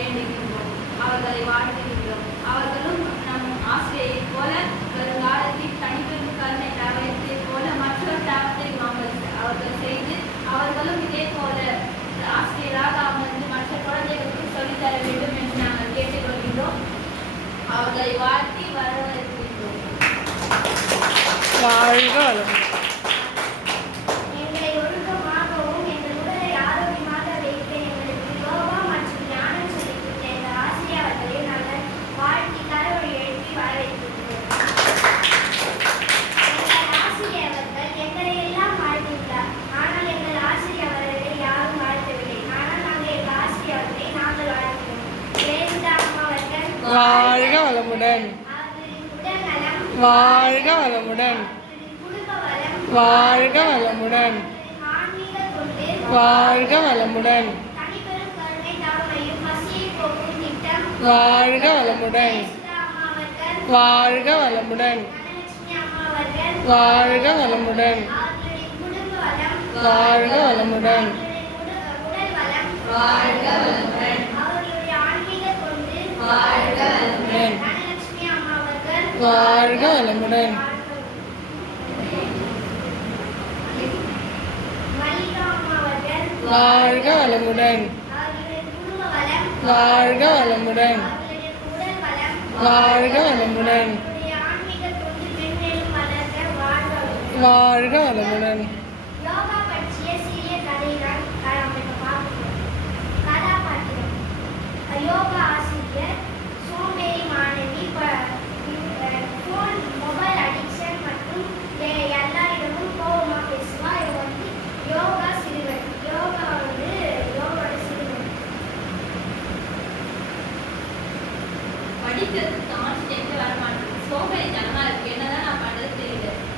வேண்டுகின்றோம். அவர்களை வாழ்த்துகின்றோம். அவர்களும் நம் ஆசிரியரை போல வருங்காலத்தில் தனிப்பெரும் கருணை தாவத்தை போல மற்றொரு தாவத்தை அவர்கள் செய்து அவர்களும் இதே போல ஆசிரியராக அமர்ந்து மற்ற குழந்தைகளுக்கு சொல்லித்தர வேண்டும் என்று நாங்கள் கேட்டுக்கொள்கின்றோம். அவர்களை வாழ்த்தி வரவேற்கின்றோம். வாழ்க வளமுடன். வாழ்க வளமுடன். வாழ்க வளமுடன். வாழ்க வளமுடன். வாழ்க வளமுடன். வாழ்க வளமுடன். வாழ்க வளமுடன். வாழ்க வளமுடன். வாழ்க வளமுடன். வாழ்க வளமுடன். வாழ்க வளமுடன். வாழ்க வளமுடன். வாழ்க வளமுடன். வாழ்க வளமுடன். வாழ்க வளமுடன். வாழ்க வளமுடன். யோகா ஆசிரியர் சோம்பேறி மாணவி மொபைல் அடிக்ஷன் மற்றும் எல்லாரிடமும் கோபமாக பேசுவா. இது வந்து யோகா சிறுவன். யோகா வந்து யோகாவோட சிறுவன். படிக்கிறதுக்கு கான்சென்ட்ரேட் வர மாட்டேங்குது. சோம்பேறித்தனமா இருக்கு. என்னதான் நான் பண்றது தெரியல.